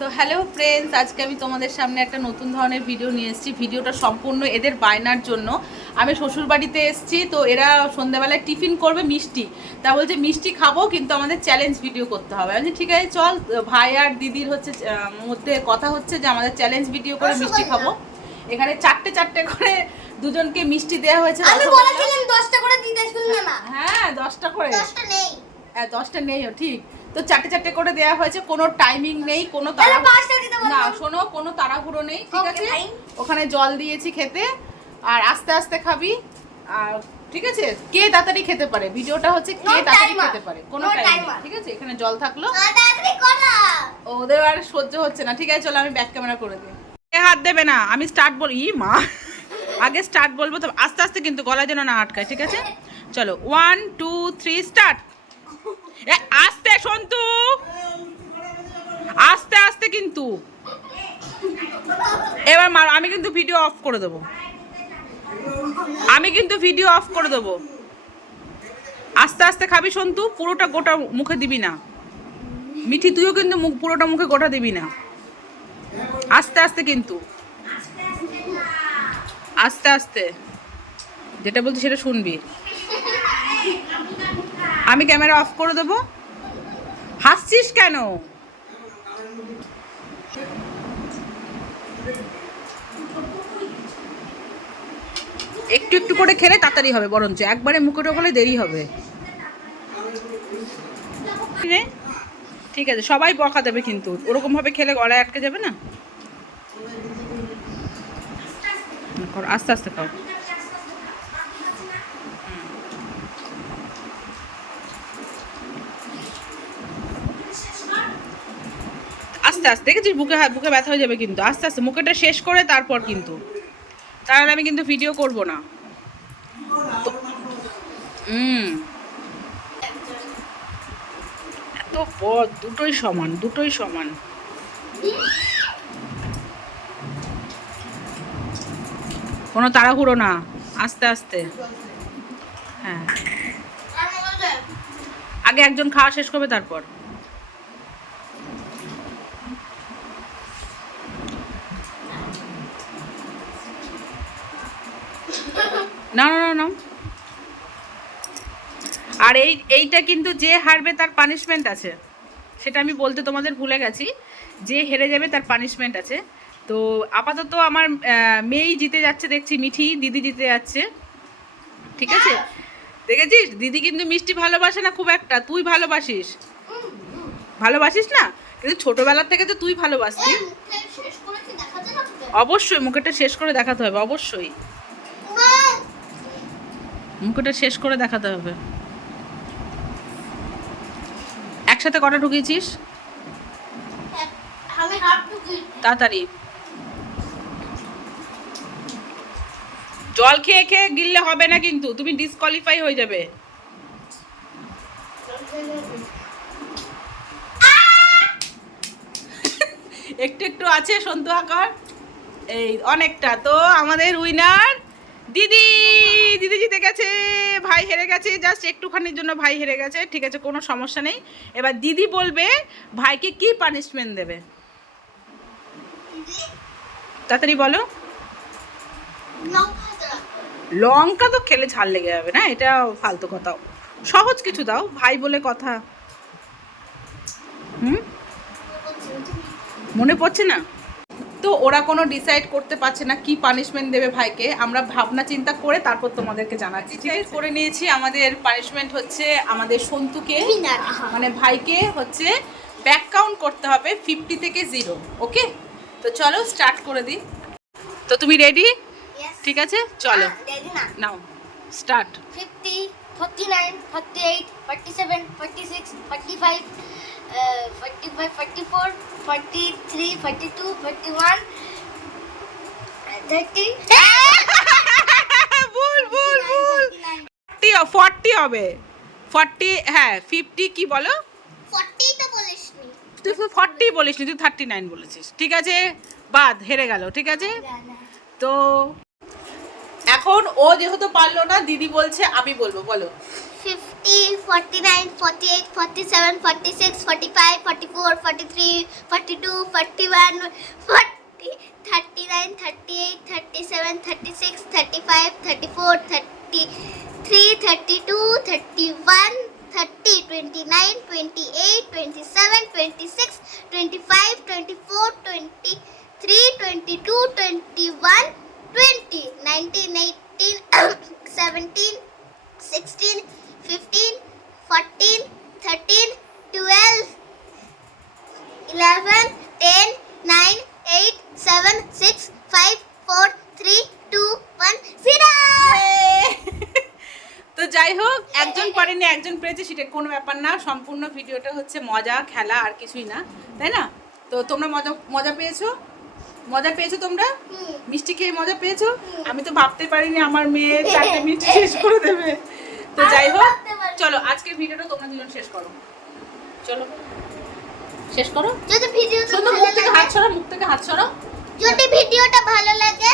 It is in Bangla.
তো হ্যালো ফ্রেন্ডস আজকে আমি তোমাদের সামনে একটা নতুন ধরনের ভিডিও নিয়ে এসেছি। ভিডিওটা সম্পূর্ণ এদের বায়নার জন্য। আমি শ্বশুরবাড়িতে এসেছি তো এরা সন্ধ্যাবেলায় টিফিন করবে মিষ্টি। তা বলছে মিষ্টি খাব কিন্তু আমাদের চ্যালেঞ্জ ভিডিও করতে হবে। আমি ঠিক আছে চল। ভাই আর দিদির হচ্ছে মধ্যে কথা হচ্ছে যে আমাদের চ্যালেঞ্জ ভিডিও করে মিষ্টি খাব। এখানে চারটে চারটে করে দুজনকে মিষ্টি দেওয়া হয়েছে। আমি বলেছিলাম দশটা করে দিতে শুনলে না? হ্যাঁ দশটা করে। দশটা নেই। দশটা নেইও ঠিক। তো চারটে চারটে করে দেওয়া হয়েছে কোনো টাইমিং নেই কোনো না শোনো কোনো তাড়াহুড়ো নেই ঠিক আছে? ওখানে জল দিয়েছি খেতে আর আস্তে আস্তে খাবি। আর ঠিক আছে? কে তাড়াতাড়ি খেতে পারে? ভিডিওটা হচ্ছে কে তাড়াতাড়ি খেতে পারে? কোনো টাইম ঠিক আছে? এখানে জল থাকল। ওদের আর সহ্য হচ্ছে না। ঠিক আছে চলো আমি ব্যাক ক্যামেরা করে দিই। এ হাত দেবে না। আমি স্টার্ট বল ই মা। আগে স্টার্ট বলব তো আস্তে আস্তে কিন্তু গলা যেন না আটকায় ঠিক আছে? চলো ওয়ান টু থ্রি স্টার্ট আস্তে, সন্তু। আস্তে আস্তে কিন্তু। এবার মার, আমি কিন্তু ভিডিও অফ করে দেবো। আমি কিন্তু ভিডিও অফ করে দেবো। আস্তে আস্তে খাবি, সন্তু, পুরোটা গোটা মুখে দিবি না। মিঠি, তুইও কিন্তু মুখ, পুরোটা মুখে গোটা দিবি না। আস্তে আস্তে কিন্তু। আস্তে আস্তে। যেটা বলছি সেটা শুনবি। আমি ক্যামেরা অফ করে দেবো। হাসছিস কেন? একটু একটু করে খেলে তাড়াতাড়ি হবে, বরঞ্চ। একবারে মুখে ঢোকালে দেরি হবে। ঠিক আছে, সবাই বকা দেবে কিন্তু। ওরকম ভাবে খেলে গলায় আটকে যাবে না? আস্তে আস্তে খাও। আস্তে আস্তে, দেখেছিস বুকে বুকে ব্যথা হয়ে যাবে কিন্তু। আস্তে আস্তে মুখেটা শেষ করে তারপর কিন্তু। তাহলে আমি কিন্তু ভিডিও করব না। হুম। এত পথ, দুটোই সমান দুটোই সমান। কোনো তাড়াহুড়ো না, আস্তে আস্তে। হ্যাঁ। আগে একজন খাওয়া শেষ করবে তারপর। না না না না। আর এই এইটা কিন্তু যে হারবে তার পানিশমেন্ট আছে। সেটা আমি বলতে তোমাদের ভুলে গেছি। যে হেরে যাবে তার পানিশমেন্ট আছে। তো আপাতত আমার মেয়েই জিতে যাচ্ছে দেখছি মিঠি দিদি জিতে যাচ্ছে। ঠিক আছে? দেখেছিস? দিদি কিন্তু মিষ্টি ভালোবাসে না খুব একটা। তুই ভালোবাসিস। ভালোবাসিস না? কিন্তু ছোটবেলার থেকে তো তুই ভালোবাসতি। তোকে? অবশ্যই মুখেটা শেষ করে দেখাতে হবে অবশ্যই। মুখটা শেষ করে দেখাতে হবে। একসাথে কটা ঢুকিয়েছিস? তাড়াতাড়ি। জল খেয়ে খেয়ে গিললে হবে না কিন্তু তুমি ডিসকোয়ালিফাই হয়ে যাবে। একটু একটু আছে সন্তু আকার। এই অনেকটা। তো আমাদের উইনার দিদি। দিদি জিতে গেছে, ভাই হেরে গেছে জাস্ট একটুখানির জন্য ভাই হেরে গেছে, ঠিক আছে, কোনো সমস্যা নেই। এবার দিদি বলবে, ভাইকে কি পানিশমেন্ট দেবে? তাড়াতাড়ি বলো। লঙ্কা তো খেলে ঝাল লেগে যাবে না, এটা ফালতু কথা সহজ কিছু দাও, ভাই বলে কথা। হুম? মনে পড়ছে না? তো ওরা কোনো ডিসাইড করতে পারছে না কি পানিশমেন্ট দেবে ভাইকে আমরা ভাবনা চিন্তা করে তারপর তোমাদেরকে জানাচ্ছি। ডিসাইড করে নিয়েছি আমাদের পানিশমেন্ট হচ্ছে আমাদের সন্তুকে মানে ভাইকে হচ্ছে ব্যাক কাউন্ট করতে হবে ফিফটি থেকে জিরো ওকে তো চলো স্টার্ট করে দিই। তো তুমি রেডি ঠিক আছে? চলো। Now start fifty forty nine না, এইট না। Seven start 50, 49, 48, 47, 46, 45, uh, 45, 44, 43, 42, 41, uh, 30. ভুল ভুল ভুল 39. ফর্টি হবে ফর্টি হ্যাঁ ফিফটি কি বলো 40 তো বলিসনি। তুই ফর্টি বলিস নি তুই থার্টি নাইন বলেছিস ঠিক আছে বাদ হেরে গেল ঠিক আছে তো এখন ও যেহেতু পারল না দিদি বলছে আমি বলব বলো 50, 49, 48, 47, 46, 45, 44, 43, 42, 41, 40, 39, 38, 37, 36, 35, 34, 33, 32, 31, 30, 29, 28, 27, 26, 25, 24, 23, 22, 21, 20, 19, 18, 17, 16, fifteen fourteen thirteen twelve eleven ten nine eight seven six five four three two one zero তো যাই হোক একজন পারেনি একজন পেরেছে সেটা কোনো ব্যাপার না। সম্পূর্ণ ভিডিওটা হচ্ছে মজা খেলা আর কিছুই না। তাই না? তো তোমরা মজা মজা পেয়েছ? মজা পেয়েছ তোমরা? মিষ্টি খেয়ে মজা পেয়েছ? আমি তো ভাবতে পারিনি আমার মেয়ে চারটে মিষ্টি শেষ করে দেবে। যাই হোক চলো আজকের ভিডিওটা তোমরা দুজন শেষ করো। চলো। শেষ করো? যদি ভিডিওটা শুধু মুখ থেকে হাত ছড়াও মুখ থেকে হাত ছড়াও যদি ভিডিওটা ভালো লাগে